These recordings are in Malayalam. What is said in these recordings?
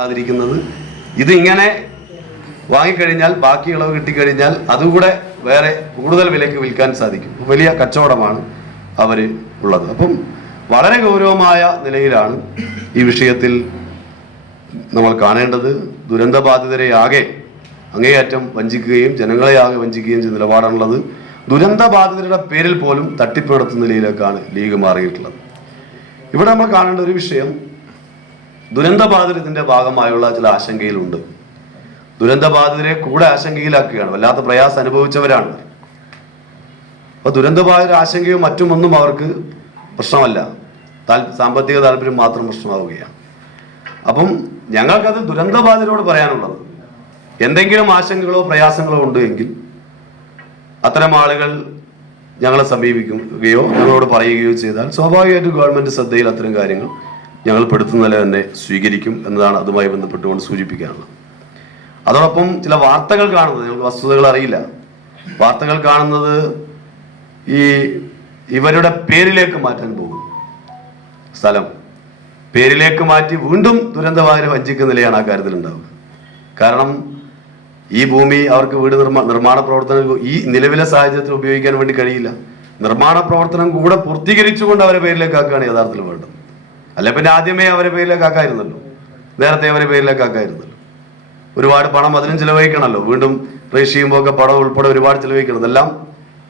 ാതിരിക്കുന്നത് ഇത് ഇങ്ങനെ വാങ്ങിക്കഴിഞ്ഞാൽ ബാക്കി ഇളവ് കിട്ടിക്കഴിഞ്ഞാൽ അതുകൂടെ വേറെ കൂടുതൽ വിലയ്ക്ക് വിൽക്കാൻ സാധിക്കും. വലിയ കച്ചവടമാണ് അവർ ഉള്ളത്. അപ്പം വളരെ ഗൗരവമായ നിലയിലാണ് ഈ വിഷയത്തിൽ നമ്മൾ കാണേണ്ടത്. ദുരന്തബാധിതരെ ആകെ അങ്ങേയറ്റം വഞ്ചിക്കുകയും ജനങ്ങളെ ആകെ വഞ്ചിക്കുകയും ചെയ്യുന്ന നിലപാടാണുള്ളത്. ദുരന്തബാധിതരുടെ പേരിൽ പോലും തട്ടിപ്പ് നടത്തുന്ന നിലയിലേക്കാണ് ലീഗ് മാറിയിട്ടുള്ളത്. ഇവിടെ നമ്മൾ കാണേണ്ട ഒരു വിഷയം ദുരന്തബാധിതത്തിന്റെ ഭാഗമായുള്ള ചില ആശങ്കയിലുണ്ട്. ദുരന്തബാധിതരെ കൂടെ ആശങ്കയിലാക്കുകയാണ്. വല്ലാത്ത പ്രയാസം അനുഭവിച്ചവരാണ് അപ്പൊ ദുരന്തബാധിത ആശങ്കയും മറ്റുമൊന്നും അവർക്ക് പ്രശ്നമല്ല. സാമ്പത്തിക താല്പര്യം മാത്രം പ്രശ്നമാവുകയാണ്. അപ്പം ഞങ്ങൾക്കത് ദുരന്തബാധിതരോട് പറയാനുള്ളത്. എന്തെങ്കിലും ആശങ്കകളോ പ്രയാസങ്ങളോ ഉണ്ട് എങ്കിൽ അത്തരം ആളുകൾ ഞങ്ങളെ സമീപിക്കുകയോ ഞങ്ങളോട് പറയുകയോ ചെയ്താൽ സ്വാഭാവികമായിട്ടും ഗവൺമെന്റ് ശ്രദ്ധയിൽ അത്തരം കാര്യങ്ങൾ ഞങ്ങൾ പെടുത്തുന്ന നില തന്നെ സ്വീകരിക്കും എന്നതാണ് അതുമായി ബന്ധപ്പെട്ടുകൊണ്ട് സൂചിപ്പിക്കാനുള്ളത് അതോടൊപ്പം ചില വാർത്തകൾ കാണുന്നത് ഞങ്ങൾ വസ്തുതകൾ അറിയില്ല. വാർത്തകൾ കാണുന്നത് ഈ ഇവരുടെ പേരിലേക്ക് മാറ്റാൻ പോകും സ്ഥലം പേരിലേക്ക് മാറ്റി വീണ്ടും ദുരന്തവാഹനം വഞ്ചിക്കുന്ന നിലയാണ് ആ കാര്യത്തിൽ ഉണ്ടാവുക കാരണം ഈ ഭൂമി അവർക്ക് വീട് നിർമ്മാ നിർമ്മാണ പ്രവർത്തനം ഈ നിലവിലെ സാഹചര്യത്തിൽ ഉപയോഗിക്കാൻ വേണ്ടി കഴിയില്ല. നിർമ്മാണ പ്രവർത്തനം കൂടെ പൂർത്തീകരിച്ചുകൊണ്ട് അവരെ പേരിലേക്ക് ആക്കുകയാണ് യഥാർത്ഥത്തിൽ വേണ്ടത്. അല്ല പിന്നെ ആദ്യമേ അവരെ പേരിലേക്ക് ആക്കായിരുന്നല്ലോ. നേരത്തെ അവരെ പേരിലേക്ക് ആക്കായിരുന്നല്ലോ. ഒരുപാട് പണം അതിനും ചിലവഴിക്കണമല്ലോ. വീണ്ടും റേസ് ചെയ്യുമ്പോൾ ഒക്കെ പണം ഉൾപ്പെടെ ഒരുപാട് ചിലവഴിക്കണം ഇതെല്ലാം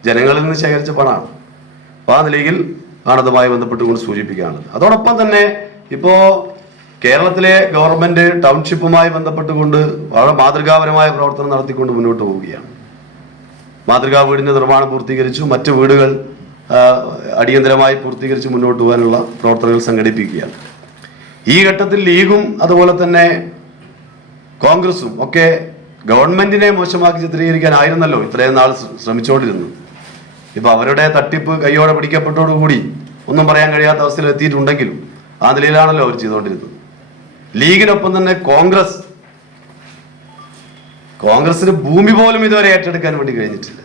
ജനങ്ങളിൽ നിന്ന് ശേഖരിച്ച പണമാണ്. അപ്പോൾ ആ നിലയിൽ ആണതുമായി ബന്ധപ്പെട്ടുകൊണ്ട് സൂചിപ്പിക്കുകയാണത് അതോടൊപ്പം തന്നെ ഇപ്പോ കേരളത്തിലെ ഗവൺമെന്റ് ടൗൺഷിപ്പുമായി ബന്ധപ്പെട്ടുകൊണ്ട് വളരെ മാതൃകാപരമായ പ്രവർത്തനം നടത്തിക്കൊണ്ട് മുന്നോട്ട് പോവുകയാണ്. മാതൃകാ വീടിന്റെ നിർമ്മാണം പൂർത്തീകരിച്ചു. മറ്റു വീടുകൾ അടിയന്തരമായി പൂർത്തീകരിച്ച് മുന്നോട്ട് പോകാനുള്ള പ്രവർത്തനങ്ങൾ സംഘടിപ്പിക്കുകയാണ്. ഈ ഘട്ടത്തിൽ ലീഗും അതുപോലെ തന്നെ കോൺഗ്രസും ഒക്കെ ഗവൺമെന്റിനെ മോശമാക്കി ചിത്രീകരിക്കാനായിരുന്നല്ലോ ഇത്രയും നാൾ ശ്രമിച്ചുകൊണ്ടിരുന്നു ഇപ്പൊ അവരുടെ തട്ടിപ്പ് കൈയോടെ പിടിക്കപ്പെട്ടോടുകൂടി ഒന്നും പറയാൻ കഴിയാത്ത അവസ്ഥയിൽ എത്തിയിട്ടുണ്ടെങ്കിലും ആ നിലയിലാണല്ലോ അവർ ചെയ്തുകൊണ്ടിരുന്നത്. ലീഗിനൊപ്പം തന്നെ കോൺഗ്രസ് കോൺഗ്രസിന് ഭൂമി പോലും ഇതുവരെ ഏറ്റെടുക്കാൻ വേണ്ടി കഴിഞ്ഞിട്ടില്ല.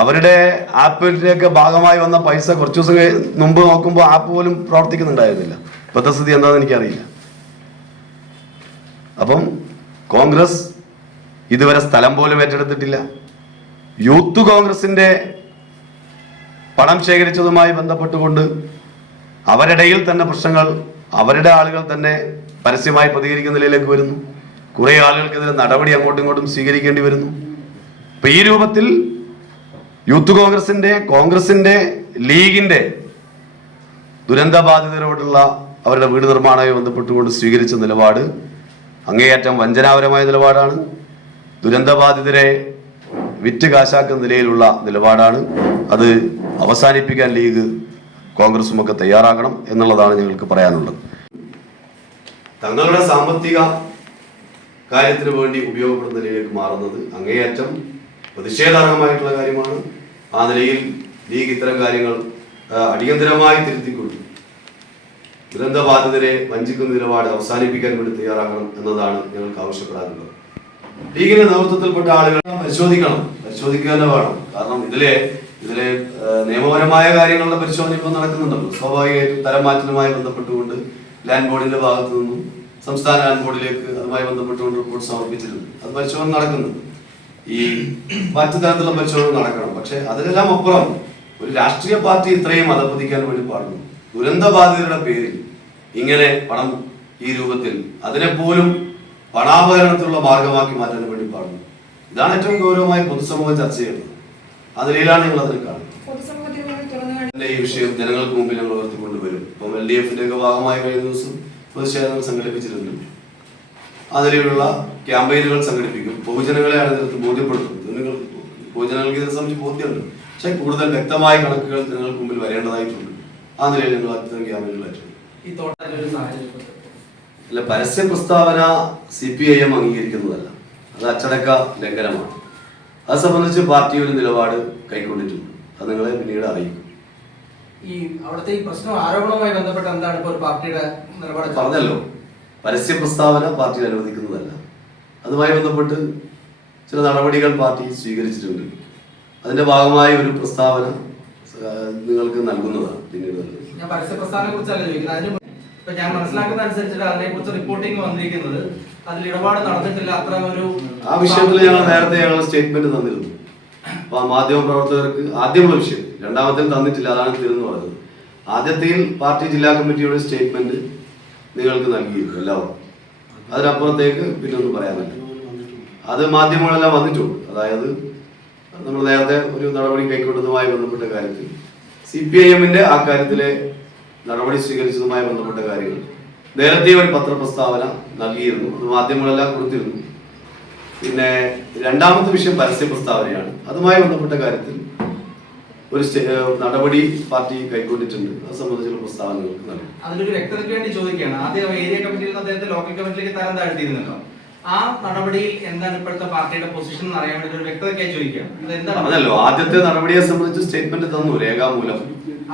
അവരുടെ ആപ്പിലേക്ക് ഭാഗമായി വന്ന പൈസ കുറച്ചു ദിവസം മുമ്പ് നോക്കുമ്പോൾ ആപ്പ് പോലും പ്രവർത്തിക്കുന്നുണ്ടായിരുന്നില്ല. ഇപ്പോഴത്തെ സ്ഥിതി എന്താണെന്ന് എനിക്കറിയില്ല. അപ്പം കോൺഗ്രസ് ഇതുവരെ സ്ഥലം പോലും ഏറ്റെടുത്തിട്ടില്ല. യൂത്ത് കോൺഗ്രസിന്റെ പണം ശേഖരിച്ചതുമായി ബന്ധപ്പെട്ടുകൊണ്ട് അവരിടയിൽ തന്നെ പ്രശ്നങ്ങൾ അവരുടെ ആളുകൾ തന്നെ പരസ്യമായി പ്രതികരിക്കുന്ന നിലയിലേക്ക് വരുന്നു. കുറേ ആളുകൾക്കെതിരെ നടപടി അങ്ങോട്ടും ഇങ്ങോട്ടും സ്വീകരിക്കേണ്ടി വരുന്നു. അപ്പൊ ഈ രൂപത്തിൽ യൂത്ത് കോൺഗ്രസിന്റെ കോൺഗ്രസിന്റെ ലീഗിന്റെ ദുരന്തബാധിതരോടുള്ള അവരുടെ വീട് നിർമ്മാണവുമായി ബന്ധപ്പെട്ടുകൊണ്ട് സ്വീകരിച്ച നിലപാട് അങ്ങേയറ്റം വഞ്ചനാപരമായ നിലപാടാണ്. ദുരന്തബാധിതരെ വിറ്റ് കാശാക്കുന്ന നിലയിലുള്ള നിലപാടാണ്. അത് അവസാനിപ്പിക്കാൻ ലീഗ് കോൺഗ്രസും ഒക്കെ തയ്യാറാകണം എന്നുള്ളതാണ് ഞങ്ങൾക്ക് പറയാനുള്ളത്. തങ്ങളുടെ സാമ്പത്തിക കാര്യത്തിന് വേണ്ടി ഉപയോഗപ്പെടുന്ന നിലയിലേക്ക് മാറുന്നത് അങ്ങേയറ്റം പ്രതിഷേധാർഹമായിട്ടുള്ള കാര്യമാണ്. ആ നിലയിൽ ലീഗ് ഇത്തരം കാര്യങ്ങൾ അടിയന്തരമായി തിരുത്തിക്കൊണ്ട്. ദുരന്തബാധിതരെ വഞ്ചിക്കുന്ന നിലപാട് അവസാനിപ്പിക്കാൻ വേണ്ടി തയ്യാറാക്കണം എന്നതാണ് ഞങ്ങൾക്ക് ആവശ്യപ്പെടാറുള്ളത് ലീഗിന്റെ നേതൃത്വത്തിൽപ്പെട്ട ആളുകൾ പരിശോധിക്കണം. പരിശോധിക്കുക തന്നെ വേണം. കാരണം ഇതിലെ ഇതിലെ നിയമപരമായ കാര്യങ്ങളുടെ പരിശോധന ഇപ്പോൾ നടക്കുന്നുണ്ടല്ലോ സ്വാഭാവികമായിട്ടും തരം മാറ്റലുമായി ബന്ധപ്പെട്ടുകൊണ്ട് ലാൻഡ് ബോർഡിന്റെ ഭാഗത്തു നിന്നും സംസ്ഥാന ലാൻഡ് ബോർഡിലേക്ക് അതുമായി ബന്ധപ്പെട്ടുകൊണ്ട് റിപ്പോർട്ട് സമർപ്പിച്ചിട്ടുണ്ട്. അത് പരിശോധന നടക്കുന്നുണ്ട്. ഈ മറ്റു തരത്തിലുള്ള പരിശോധന നടക്കണം. പക്ഷെ അതിനെല്ലാം അപ്പുറം ഒരു രാഷ്ട്രീയ പാർട്ടി ഇത്രയും അധപ്പതിക്കാൻ വേണ്ടി പാടുന്നു. ദുരന്തബാധിതരുടെ പേരിൽ ഇങ്ങനെ പണം ഈ രൂപത്തിൽ അതിനെപ്പോലും പണാപകരണത്തിനുള്ള മാർഗമാക്കി മാറ്റാൻ വേണ്ടി പാടുന്നു. ഇതാണ് ഏറ്റവും ഗൗരവമായി പൊതുസമൂഹം ചർച്ച ചെയ്യുന്നത് ആ നിലയിലാണ് ഞങ്ങൾ അതിനെ കാണുന്നത് ഈ വിഷയം ജനങ്ങൾക്ക് മുമ്പിൽ ഞങ്ങൾ ഉയർത്തിക്കൊണ്ടുവരും. ഇപ്പം എൽ ഡി എഫിന്റെ ഒക്കെ ഭാഗമായി കഴിഞ്ഞ ദിവസം പ്രതിഷേധങ്ങൾ സംഘടിപ്പിച്ചിട്ടുണ്ട് നിലയിലുള്ള ക്യാമ്പയിനുകൾ സംഘടിപ്പിക്കും. പൊതുജനങ്ങളെ അതിനകത്ത് ബോധ്യപ്പെടുത്തും. നിങ്ങൾ പൊതുജനങ്ങൾക്ക് ഇതിനെ സംബന്ധിച്ച് ബോധ്യമുണ്ട്. പക്ഷെ കൂടുതൽ വ്യക്തമായ കണക്കുകൾ നിങ്ങൾക്ക് മുമ്പിൽ വരേണ്ടതായിട്ടുണ്ട്. ആ നിലയിൽ നിങ്ങൾ അത്തരം ക്യാമ്പയിനുകൾ അല്ല പരസ്യ പ്രസ്താവന സി പി ഐ എം അംഗീകരിക്കുന്നതല്ല. അത് അച്ചടക്ക ലംഘനമാണ്. അത് സംബന്ധിച്ച് പാർട്ടി ഒരു നിലപാട് കൈക്കൊണ്ടിട്ടുണ്ട്. അത് നിങ്ങളെ പിന്നീട് അറിയിക്കും. ഈ അവിടുത്തെ ഈ പ്രശ്നം ആരോപണവുമായി ബന്ധപ്പെട്ട് എന്താണ് ഇപ്പോൾ പാർട്ടിയുടെ നിലപാട്? പറഞ്ഞല്ലോ. പരസ്യ പ്രസ്താവന പാർട്ടി അനുവദിക്കുന്നതല്ല. അതുമായി ബന്ധപ്പെട്ട് ചില നടപടികൾ പാർട്ടി സ്വീകരിച്ചിട്ടുണ്ട്. അതിന്റെ ഭാഗമായി ഒരു പ്രസ്താവന നിങ്ങൾക്ക് നൽകുന്നതാണ് പിന്നീട് ഞാൻ പരസ്യ പ്രസ്ഥാനത്തെ കുറിച്ചല്ല ചോദിക്കുന്നത്. അതിന് ഇപ്പൊ ഞാൻ മനസ്സിലാക്കുന്ന അനുസരിച്ചിട്ട് അതിനെ കുറിച്ച് റിപ്പോർട്ടിംഗ് വന്നിരിക്കുന്നത് അതിൽ ഇടപാട് നടന്നിട്ടില്ല അത്ര ഒരു ആ വിഷയത്തിൽ ഞങ്ങൾ നേരത്തെ ഞങ്ങൾ സ്റ്റേറ്റ്മെന്റ് തന്നിരുന്നു. അപ്പൊ ആ മാധ്യമ പ്രവർത്തകർക്ക് ആദ്യമുള്ള വിഷയം രണ്ടാമത്തിൽ തന്നിട്ടില്ല അതാണ് തീർന്നു പറഞ്ഞത്. ആദ്യത്തിൽ പാർട്ടി ജില്ലാ കമ്മിറ്റിയുടെ സ്റ്റേറ്റ്മെന്റ് നിങ്ങൾക്ക് നൽകിയിരുന്നു എല്ലാവർക്കും. അതിനപ്പുറത്തേക്ക് പിന്നെ ഒന്നും പറയാനില്ല അത് മാധ്യമങ്ങളെല്ലാം വന്നിട്ടുണ്ട്. അതായത് നമ്മൾ നേരത്തെ ഒരു നടപടി കൈക്കൊണ്ടതുമായി ബന്ധപ്പെട്ട കാര്യത്തിൽ സി പി ഐ എമ്മിന്റെ ആ കാര്യത്തിലെ നടപടി സ്വീകരിച്ചതുമായി ബന്ധപ്പെട്ട കാര്യങ്ങൾ നേരത്തെ ഒരു പത്രപ്രസ്താവന നൽകിയിരുന്നു. അത് മാധ്യമങ്ങളെല്ലാം കൊടുത്തിരുന്നു. പിന്നെ രണ്ടാമത്തെ വിഷയം പരസ്യ പ്രസ്താവനയാണ് അതുമായി ബന്ധപ്പെട്ട കാര്യത്തിൽ ഒരു നടപടി പാർട്ടി കൈക്കൊണ്ടിട്ടുണ്ട്. അത് സംബന്ധിച്ചുള്ള പ്രസ്താവനകൾക്ക് നൽകും. അതിലൊരു വ്യക്തതയ്ക്ക് വേണ്ടി ചോദിക്കുകയാണ്. ആദ്യം ഏരിയ കമ്മിറ്റിയിൽ നിന്ന് അദ്ദേഹത്തെ ലോക്കൽ കമ്മിറ്റിയിലേക്ക് തരം താഴ്ത്തിയിരുന്നല്ലോ. ആ നടപടിയിൽ എന്താണ് ഇപ്പോഴത്തെ പാർട്ടിയുടെ പൊസിഷൻ എന്ന് അറിയാൻ വേണ്ടി ഒരു വ്യക്തതയ്ക്കായി ചോദിക്കുകയാണ്. അതല്ലോ. ആദ്യത്തെ നടപടിയെ സംബന്ധിച്ച് സ്റ്റേറ്റ്മെന്റ് തന്നു രേഖാമൂലം.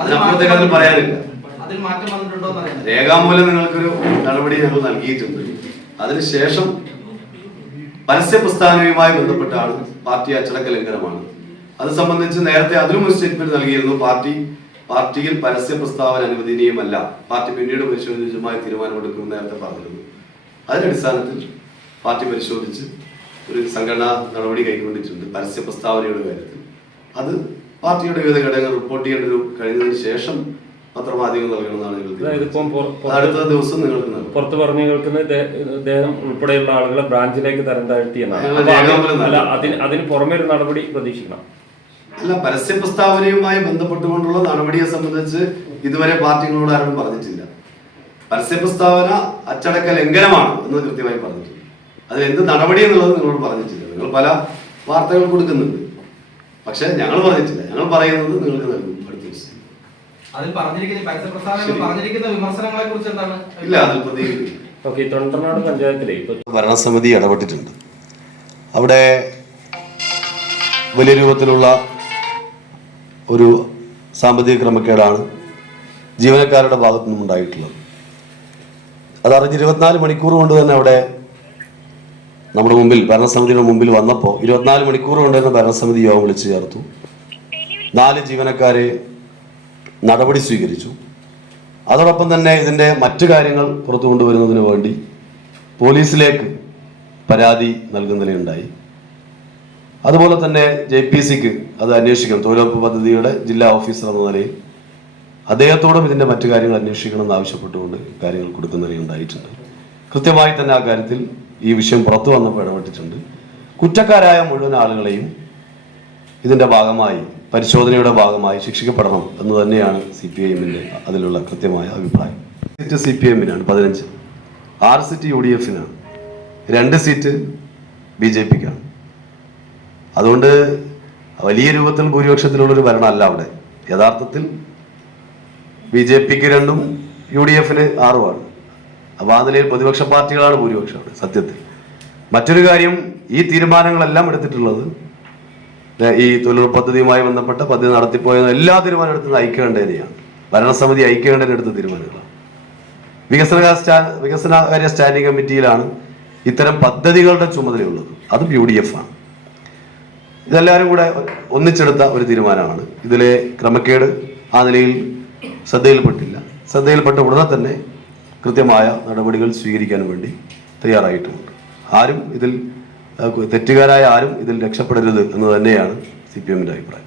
അതിൽ അതിനപ്പുറത്തേക്ക് അതിൽ പറയാനില്ല അതിൽ മാറ്റം വന്നിട്ടുണ്ടോ എന്ന് അറിയാൻ രേഖാമൂലം നിങ്ങൾക്കൊരു നടപടി ഞങ്ങൾ നൽകിയിട്ടുണ്ട്. അതിനുശേഷം പരസ്യ പ്രസ്ഥാനവുമായി ബന്ധപ്പെട്ടാണ് പാർട്ടി അച്ചടക്ക ലംഘനമാണ്. അത് സംബന്ധിച്ച് നേരത്തെ അതിലും ഒരു സ്റ്റേറ്റ്മെന്റ് നൽകിയിരുന്നു. പാർട്ടി പാർട്ടിയിൽ പരസ്യ പ്രസ്താവന അനുവദനീയമല്ല. പാർട്ടി പിന്നീട് പരിശോധിച്ചുമായി തീരുമാനമെടുക്കുമെന്ന് നേരത്തെ പറഞ്ഞിരുന്നു. അതിന്റെ അടിസ്ഥാനത്തിൽ പാർട്ടി പരിശോധിച്ച് ഒരു സംഘടനാ നടപടി കൈക്കൊണ്ടിട്ടുണ്ട് പരസ്യ പ്രസ്താവനയുടെ കാര്യത്തിൽ. അത് പാർട്ടിയുടെ വിവിധ ഘടകങ്ങൾ റിപ്പോർട്ട് ചെയ്യേണ്ട ഒരു കഴിഞ്ഞതിന് ശേഷം പത്രമാധ്യമം നൽകണമെന്നാണ് അടുത്ത ദിവസം നിങ്ങൾക്ക് പുറത്ത് പറഞ്ഞു കേൾക്കുന്ന ഇദ്ദേഹം ഉൾപ്പെടെയുള്ള ആളുകളെ ബ്രാഞ്ചിലേക്ക് തരം താഴ്ത്തി എന്നാണ്. അതിന് അതിന് പുറമെ ഒരു നടപടി പ്രതീക്ഷിക്കണം. അല്ല പരസ്യ പ്രസ്താവനയുമായി ബന്ധപ്പെട്ടുകൊണ്ടുള്ള നടപടിയെ സംബന്ധിച്ച് ഇതുവരെ പാർട്ടികളോട് ആരും പറഞ്ഞിട്ടില്ല. പരസ്യ പ്രസ്താവന അച്ചടക്ക ലംഘനമാണ് എന്ന് കൃത്യമായി പറഞ്ഞിട്ടുണ്ട്. അതിൽ എന്ത് നടപടി എന്നുള്ളത് നിങ്ങളോട് പറഞ്ഞിട്ടില്ല. നിങ്ങൾ പല വാർത്തകൾ കൊടുക്കുന്നുണ്ട്. പക്ഷെ ഞങ്ങൾ പറഞ്ഞിട്ടില്ല. ഞങ്ങൾ പറയുന്നത് നിങ്ങൾക്ക് നൽകും. അടുത്ത ദിവസം. അതിൽ പറഞ്ഞിരിക്കുന്ന ഈ പരസ്യ പ്രസ്താവനയിൽ പറഞ്ഞിരിക്കുന്ന വിമർശനങ്ങളെ കുറിച്ച് എന്താണ്? ഇല്ല അതിൽ പ്രതികരിക്കും ഓക്കെ തൊണ്ടർനാട് പഞ്ചായത്തിലെ ഭരണസമിതി ഇടപെട്ടിട്ടുണ്ട്. അവിടെ വലിയ രൂപത്തിലുള്ള ഒരു സാമ്പത്തിക ക്രമക്കേടാണ് ജീവനക്കാരുടെ ഭാഗത്തു നിന്നും ഉണ്ടായിട്ടുള്ളത്. അതറിഞ്ഞ് ഇരുപത്തിനാല് മണിക്കൂർ കൊണ്ട് തന്നെ അവിടെ നമ്മുടെ മുമ്പിൽ ഭരണസമിതിയുടെ മുമ്പിൽ വന്നപ്പോൾ ഇരുപത്തിനാല് മണിക്കൂർ കൊണ്ട് തന്നെ ഭരണസമിതി യോഗം വിളിച്ചു ചേർത്തു. നാല് ജീവനക്കാരെ നടപടി സ്വീകരിച്ചു. അതോടൊപ്പം തന്നെ ഇതിന്റെ മറ്റു കാര്യങ്ങൾ പുറത്തു കൊണ്ടുവരുന്നതിന് വേണ്ടി പോലീസിലേക്ക് പരാതി നൽകുന്നതിനുണ്ടായി. അതുപോലെ തന്നെ ജെ പി സിക്ക് അത് അന്വേഷിക്കണം. തൊഴിലുറപ്പ് പദ്ധതിയുടെ ജില്ലാ ഓഫീസർ എന്ന നിലയിൽ അദ്ദേഹത്തോടും ഇതിന്റെ മറ്റു കാര്യങ്ങൾ അന്വേഷിക്കണം എന്ന് ആവശ്യപ്പെട്ടുകൊണ്ട് കാര്യങ്ങൾ കൊടുക്കുന്നതിനുണ്ടായിട്ടുണ്ട് കൃത്യമായി തന്നെ ആ കാര്യത്തിൽ ഈ വിഷയം പുറത്തു വന്നപ്പോൾ ഇടപെട്ടിട്ടുണ്ട്. കുറ്റക്കാരായ മുഴുവൻ ആളുകളെയും ഇതിന്റെ ഭാഗമായി പരിശോധനയുടെ ഭാഗമായി ശിക്ഷിക്കപ്പെടണം എന്ന് തന്നെയാണ് സി പി ഐ എമ്മിന്റെ അതിലുള്ള കൃത്യമായ അഭിപ്രായം. സീറ്റ് സി പി എമ്മിനാണ് പതിനഞ്ച്. ആറ് സീറ്റ് യു ഡി എഫിനാണ്. രണ്ട് സീറ്റ് ബി ജെ പിക്കാണ്. അതുകൊണ്ട് വലിയ രൂപത്തിൽ ഭൂരിപക്ഷത്തിലുള്ളൊരു ഭരണമല്ല അവിടെ. യഥാർത്ഥത്തിൽ ബി ജെ പിക്ക് രണ്ടും യു ഡി എഫിന് ആറുമാണ്. അപ്പോൾ ആ നിലയിൽ പ്രതിപക്ഷ പാർട്ടികളാണ് ഭൂരിപക്ഷം അവിടെ സത്യത്തിൽ. മറ്റൊരു കാര്യം ഈ തീരുമാനങ്ങളെല്ലാം എടുത്തിട്ടുള്ളത് ഈ തൊഴിലുറപ്പ് പദ്ധതിയുമായി ബന്ധപ്പെട്ട പദ്ധതി നടത്തിപ്പോയ എല്ലാ തീരുമാനം എടുത്തത് ഐക്യകണ്ഠേനയാണ്. ഭരണസമിതി ഐക്യകണ്ഠേന എടുത്ത തീരുമാനങ്ങളാണ്. വികസന വികസനകാര്യ സ്റ്റാൻഡിംഗ് കമ്മിറ്റിയിലാണ് ഇത്തരം പദ്ധതികളുടെ ചുമതലയുള്ളത്. അതും യു ഡി എഫ് ആണ് ഇതെല്ലാവരും കൂടെ ഒന്നിച്ചെടുത്ത ഒരു തീരുമാനമാണ്. ഇതിലെ ക്രമക്കേട് ആ നിലയിൽ ശ്രദ്ധയിൽപ്പെട്ടില്ല. ശ്രദ്ധയിൽപ്പെട്ട ഉടനെ തന്നെ കൃത്യമായ നടപടികൾ സ്വീകരിക്കാൻ വേണ്ടി തയ്യാറായിട്ടുണ്ട്. ആരും ഇതിൽ തെറ്റുകാരായ ആരും ഇതിൽ രക്ഷപ്പെടരുത് എന്ന് തന്നെയാണ് സി പി എമ്മിന്റെ അഭിപ്രായം.